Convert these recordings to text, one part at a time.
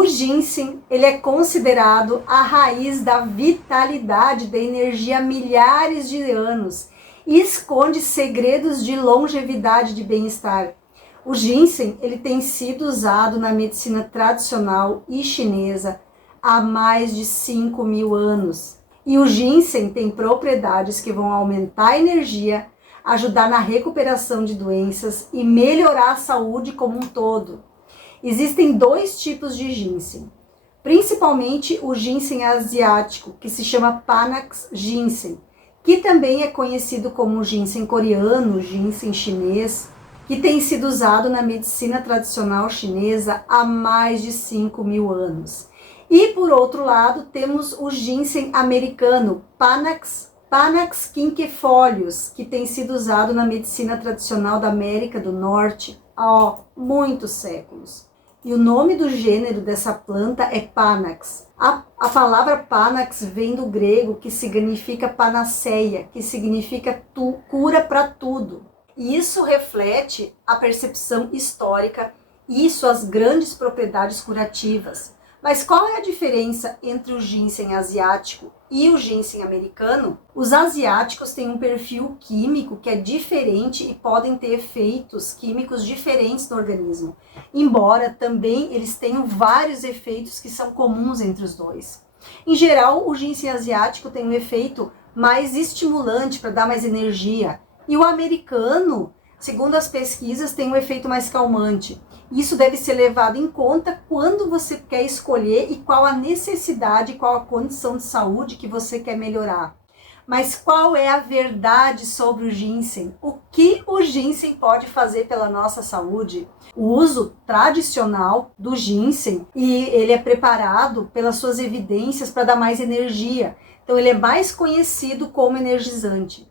O ginseng, ele é considerado a raiz da vitalidade, da energia há milhares de anos e esconde segredos de longevidade, de bem-estar. O ginseng, ele tem sido usado na medicina tradicional e chinesa há mais de 5.000 anos. E o ginseng tem propriedades que vão aumentar a energia, ajudar na recuperação de doenças e melhorar a saúde como um todo. Existem 2 tipos de ginseng, principalmente o ginseng asiático, que se chama Panax ginseng, que também é conhecido como ginseng coreano, ginseng chinês, que tem sido usado na medicina tradicional chinesa há mais de 5.000 anos. E por outro lado, temos o ginseng americano, Panax quinquefolios, que tem sido usado na medicina tradicional da América do Norte há muitos séculos. E o nome do gênero dessa planta é Panax. A palavra Panax vem do grego, que significa panaceia, que significa cura para tudo. E isso reflete a percepção histórica e suas grandes propriedades curativas. Mas qual é a diferença entre o ginseng asiático e o ginseng americano? Os asiáticos têm um perfil químico que é diferente e podem ter efeitos químicos diferentes no organismo, embora também eles tenham vários efeitos que são comuns entre os dois. Em geral, o ginseng asiático tem um efeito mais estimulante para dar mais energia, e o americano, segundo as pesquisas, tem um efeito mais calmante. Isso deve ser levado em conta quando você quer escolher e qual a necessidade, qual a condição de saúde que você quer melhorar. Mas qual é a verdade sobre o ginseng? O que o ginseng pode fazer pela nossa saúde? O uso tradicional do ginseng, e ele é preparado pelas suas evidências para dar mais energia. Então ele é mais conhecido como energizante.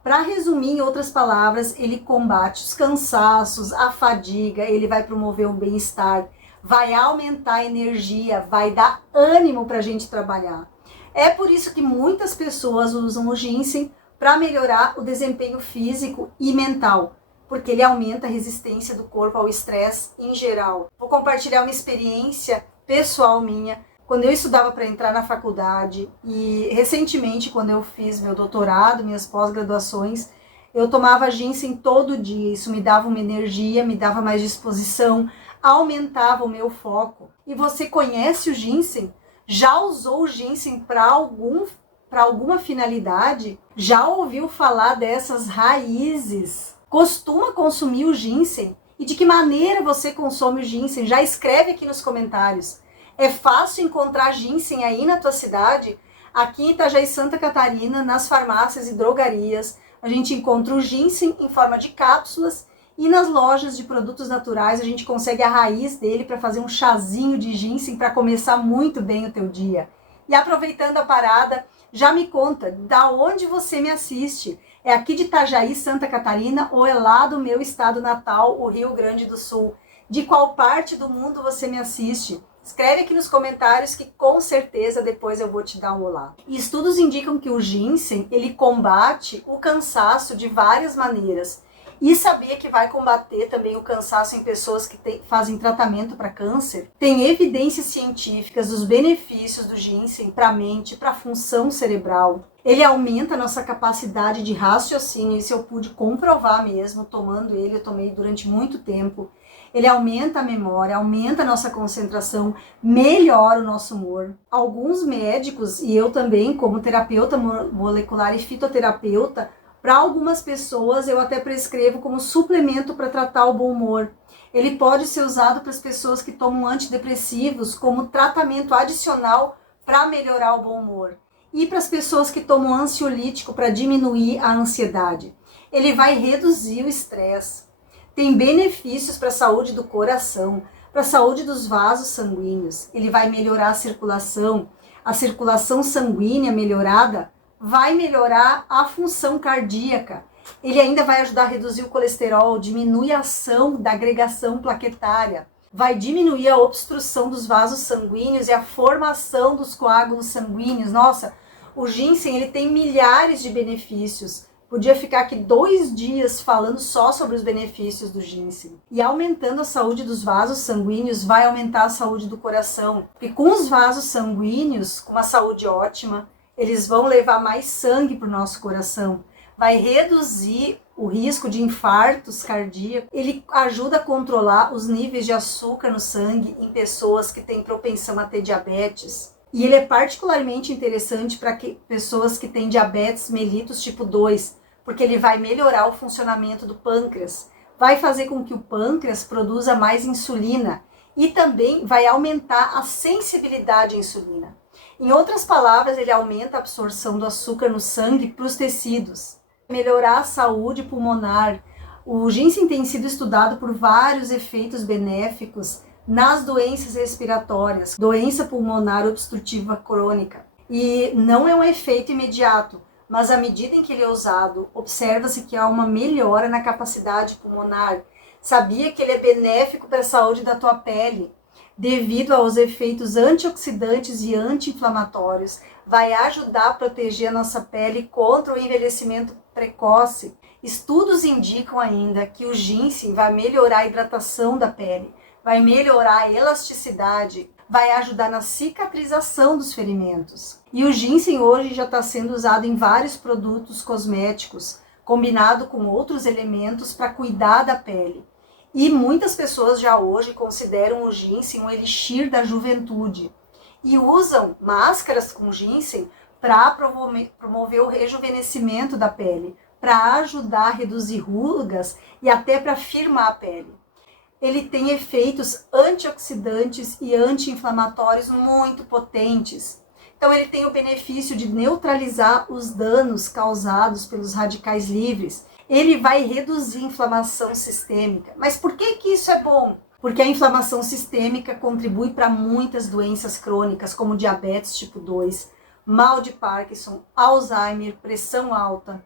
Para resumir, em outras palavras, ele combate os cansaços, a fadiga, ele vai promover o bem-estar, vai aumentar a energia, vai dar ânimo para a gente trabalhar. É por isso que muitas pessoas usam o ginseng para melhorar o desempenho físico e mental, porque ele aumenta a resistência do corpo ao estresse em geral. Vou compartilhar uma experiência pessoal minha. Quando eu estudava para entrar na faculdade e recentemente quando eu fiz meu doutorado, minhas pós-graduações, eu tomava ginseng todo dia. Isso me dava uma energia, me dava mais disposição, aumentava o meu foco. E você conhece o ginseng? Já usou o ginseng para alguma finalidade? Já ouviu falar dessas raízes? Costuma consumir o ginseng? E de que maneira você consome o ginseng? Já escreve aqui nos comentários. É fácil encontrar ginseng aí na tua cidade? Aqui em Itajaí, Santa Catarina, nas farmácias e drogarias, a gente encontra o ginseng em forma de cápsulas e nas lojas de produtos naturais a gente consegue a raiz dele para fazer um chazinho de ginseng para começar muito bem o teu dia. E aproveitando a parada, já me conta, da onde você me assiste? É aqui de Itajaí, Santa Catarina, ou é lá do meu estado natal, o Rio Grande do Sul? De qual parte do mundo você me assiste? Escreve aqui nos comentários que com certeza depois eu vou te dar um olá. E estudos indicam que o ginseng, ele combate o cansaço de várias maneiras. E sabia que vai combater também o cansaço em pessoas que fazem tratamento para câncer? Tem evidências científicas dos benefícios do ginseng para a mente, para a função cerebral. Ele aumenta a nossa capacidade de raciocínio, isso eu pude comprovar mesmo, tomando ele, eu tomei durante muito tempo. Ele aumenta a memória, aumenta a nossa concentração, melhora o nosso humor. Alguns médicos, e eu também, como terapeuta molecular e fitoterapeuta, para algumas pessoas eu até prescrevo como suplemento para tratar o bom humor. Ele pode ser usado para as pessoas que tomam antidepressivos como tratamento adicional para melhorar o bom humor. E para as pessoas que tomam ansiolítico para diminuir a ansiedade. Ele vai reduzir o estresse. Tem benefícios para a saúde do coração, para a saúde dos vasos sanguíneos. Ele vai melhorar a circulação sanguínea melhorada vai melhorar a função cardíaca. Ele ainda vai ajudar a reduzir o colesterol, diminui a ação da agregação plaquetária, vai diminuir a obstrução dos vasos sanguíneos e a formação dos coágulos sanguíneos. Nossa, o ginseng ele tem milhares de benefícios Podia ficar aqui 2 dias falando só sobre os benefícios do ginseng. E aumentando a saúde dos vasos sanguíneos, vai aumentar a saúde do coração. Porque com os vasos sanguíneos, com uma saúde ótima, eles vão levar mais sangue para o nosso coração. Vai reduzir o risco de infartos cardíacos. Ele ajuda a controlar os níveis de açúcar no sangue em pessoas que têm propensão a ter diabetes. E ele é particularmente interessante para pessoas que têm diabetes mellitus tipo 2, porque ele vai melhorar o funcionamento do pâncreas, vai fazer com que o pâncreas produza mais insulina e também vai aumentar a sensibilidade à insulina. Em outras palavras, ele aumenta a absorção do açúcar no sangue para os tecidos, melhorar a saúde pulmonar. O ginseng tem sido estudado por vários efeitos benéficos nas doenças respiratórias, doença pulmonar obstrutiva crônica. E não é um efeito imediato, mas à medida em que ele é usado, observa-se que há uma melhora na capacidade pulmonar. Sabia que ele é benéfico para a saúde da tua pele, devido aos efeitos antioxidantes e anti-inflamatórios. Vai ajudar a proteger a nossa pele contra o envelhecimento precoce. Estudos indicam ainda que o ginseng vai melhorar a hidratação da pele, vai melhorar a elasticidade, vai ajudar na cicatrização dos ferimentos. E o ginseng hoje já está sendo usado em vários produtos cosméticos, combinado com outros elementos para cuidar da pele. E muitas pessoas já hoje consideram o ginseng um elixir da juventude e usam máscaras com ginseng para promover o rejuvenescimento da pele, para ajudar a reduzir rugas e até para firmar a pele. Ele tem efeitos antioxidantes e anti-inflamatórios muito potentes. Então ele tem o benefício de neutralizar os danos causados pelos radicais livres. Ele vai reduzir a inflamação sistêmica. Mas por que isso é bom? Porque a inflamação sistêmica contribui para muitas doenças crônicas, como diabetes tipo 2, mal de Parkinson, Alzheimer, pressão alta.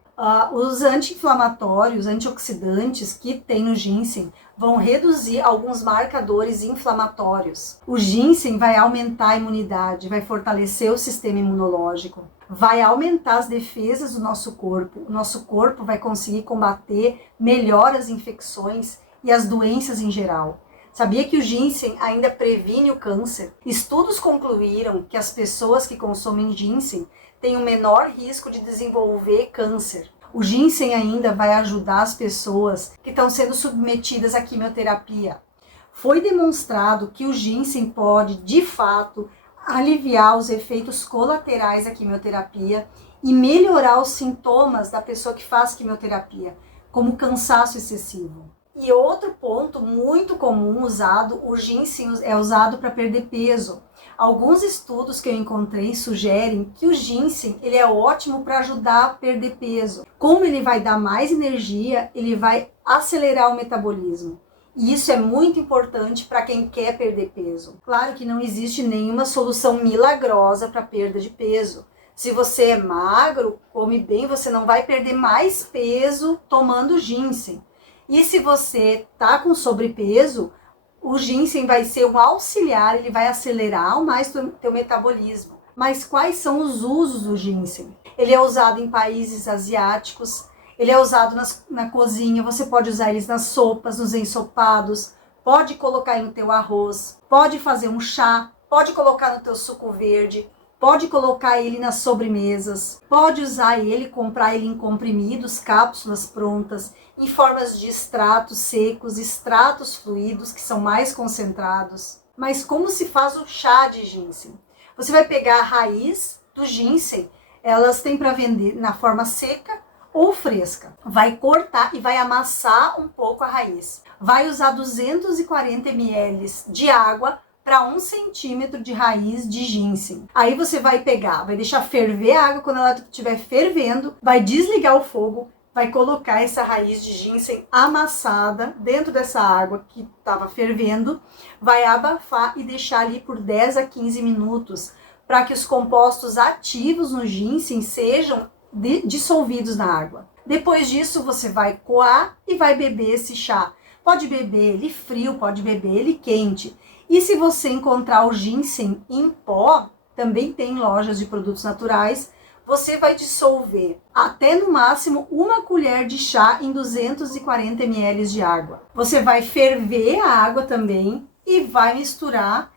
Os anti-inflamatórios, antioxidantes que tem no ginseng vão reduzir alguns marcadores inflamatórios. O ginseng vai aumentar a imunidade, vai fortalecer o sistema imunológico, vai aumentar as defesas do nosso corpo. O nosso corpo vai conseguir combater melhor as infecções e as doenças em geral. Sabia que o ginseng ainda previne o câncer? Estudos concluíram que as pessoas que consomem ginseng têm um menor risco de desenvolver câncer. O ginseng ainda vai ajudar as pessoas que estão sendo submetidas à quimioterapia. Foi demonstrado que o ginseng pode, de fato, aliviar os efeitos colaterais da quimioterapia e melhorar os sintomas da pessoa que faz quimioterapia, como cansaço excessivo. E outro ponto muito comum usado, o ginseng é usado para perder peso. Alguns estudos que eu encontrei sugerem que o ginseng ele é ótimo para ajudar a perder peso. Como ele vai dar mais energia, ele vai acelerar o metabolismo. E isso é muito importante para quem quer perder peso. Claro que não existe nenhuma solução milagrosa para perda de peso. Se você é magro, come bem, você não vai perder mais peso tomando ginseng. E se você está com sobrepeso, o ginseng vai ser um auxiliar, ele vai acelerar mais o teu metabolismo. Mas quais são os usos do ginseng? Ele é usado em países asiáticos, ele é usado na cozinha, você pode usar eles nas sopas, nos ensopados, pode colocar no teu arroz, pode fazer um chá, pode colocar no teu suco verde, pode colocar ele nas sobremesas, pode usar ele, comprar ele em comprimidos, cápsulas prontas, em formas de extratos secos, extratos fluidos, que são mais concentrados. Mas como se faz o chá de ginseng? Você vai pegar a raiz do ginseng, elas têm para vender na forma seca ou fresca. Vai cortar e vai amassar um pouco a raiz. Vai usar 240 ml de água para 1 centímetro de raiz de ginseng. Aí você vai pegar, vai deixar ferver a água. Quando ela estiver fervendo, vai desligar o fogo, vai colocar essa raiz de ginseng amassada dentro dessa água que estava fervendo, vai abafar e deixar ali por 10 a 15 minutos, para que os compostos ativos no ginseng sejam dissolvidos na água. Depois disso, você vai coar e vai beber esse chá. Pode beber ele frio, pode beber ele quente. E se você encontrar o ginseng em pó, também tem lojas de produtos naturais, você vai dissolver até no máximo 1 colher de chá em 240 ml de água. Você vai ferver a água também e vai misturar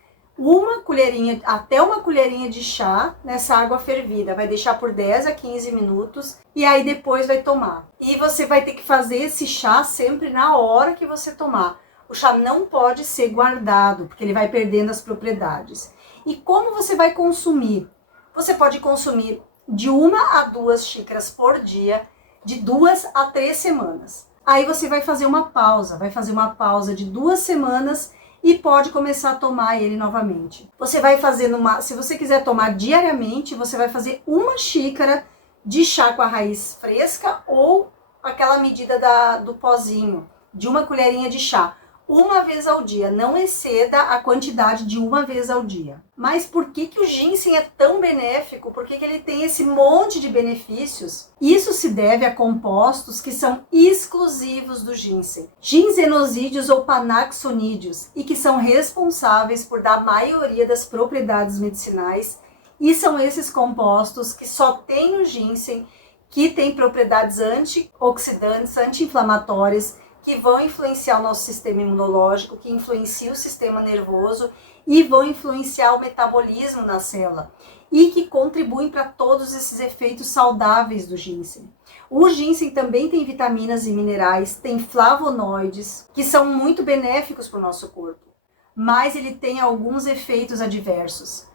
até uma colherinha de chá nessa água fervida. Vai deixar por 10 a 15 minutos e aí depois vai tomar. E você vai ter que fazer esse chá sempre na hora que você tomar. O chá não pode ser guardado, porque ele vai perdendo as propriedades. E como você vai consumir? Você pode consumir de 1 a 2 xícaras por dia, de 2 a 3 semanas. Aí você vai fazer uma pausa de 2 semanas e pode começar a tomar ele novamente. Você vai fazer se você quiser tomar diariamente, você vai fazer 1 xícara de chá com a raiz fresca ou aquela medida do pozinho, de 1 colherinha de chá. 1 vez ao dia, não exceda a quantidade de 1 vez ao dia. Mas por que o ginseng é tão benéfico? Por que ele tem esse monte de benefícios? Isso se deve a compostos que são exclusivos do ginseng, ginsenosídeos ou panaxonídeos, e que são responsáveis por dar a maioria das propriedades medicinais. E são esses compostos que só tem o ginseng, que tem propriedades antioxidantes, anti-inflamatórias, que vão influenciar o nosso sistema imunológico, que influencia o sistema nervoso e vão influenciar o metabolismo na célula e que contribuem para todos esses efeitos saudáveis do ginseng. O ginseng também tem vitaminas e minerais, tem flavonoides, que são muito benéficos para o nosso corpo, mas ele tem alguns efeitos adversos.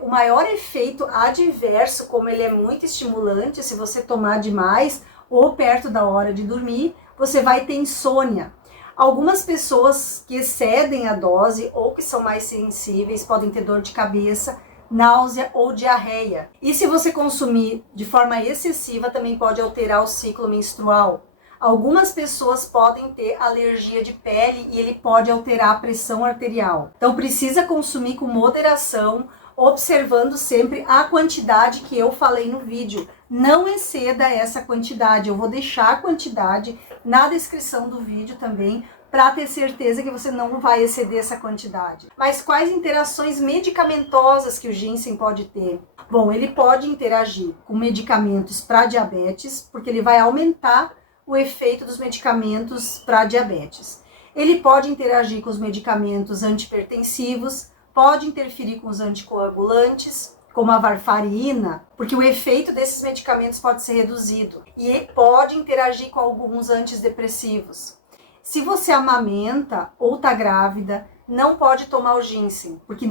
O maior efeito adverso, como ele é muito estimulante, se você tomar demais ou perto da hora de dormir, você vai ter insônia. Algumas pessoas que excedem a dose ou que são mais sensíveis podem ter dor de cabeça, náusea ou diarreia. E se você consumir de forma excessiva, também pode alterar o ciclo menstrual. Algumas pessoas podem ter alergia de pele e ele pode alterar a pressão arterial. Então precisa consumir com moderação, observando sempre a quantidade que eu falei no vídeo. Não exceda essa quantidade. Eu vou deixar a quantidade na descrição do vídeo também, para ter certeza que você não vai exceder essa quantidade. Mas quais interações medicamentosas que o ginseng pode ter? Bom, ele pode interagir com medicamentos para diabetes, porque ele vai aumentar o efeito dos medicamentos para diabetes. Ele pode interagir com os medicamentos antihipertensivos, pode interferir com os anticoagulantes, como a varfarina, porque o efeito desses medicamentos pode ser reduzido. E pode interagir com alguns antidepressivos. Se você amamenta ou está grávida, não pode tomar o ginseng, porque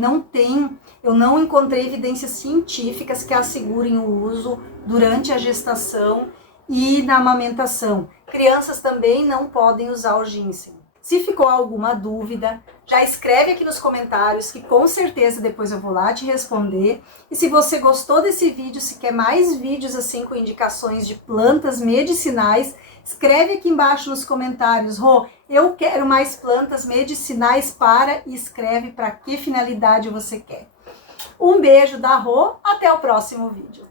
eu não encontrei evidências científicas que assegurem o uso durante a gestação e na amamentação. Crianças também não podem usar o ginseng. Se ficou alguma dúvida, já escreve aqui nos comentários, que com certeza depois eu vou lá te responder. E se você gostou desse vídeo, se quer mais vídeos assim com indicações de plantas medicinais, escreve aqui embaixo nos comentários: Rô, eu quero mais plantas medicinais e escreve para que finalidade você quer. Um beijo da Rô, até o próximo vídeo.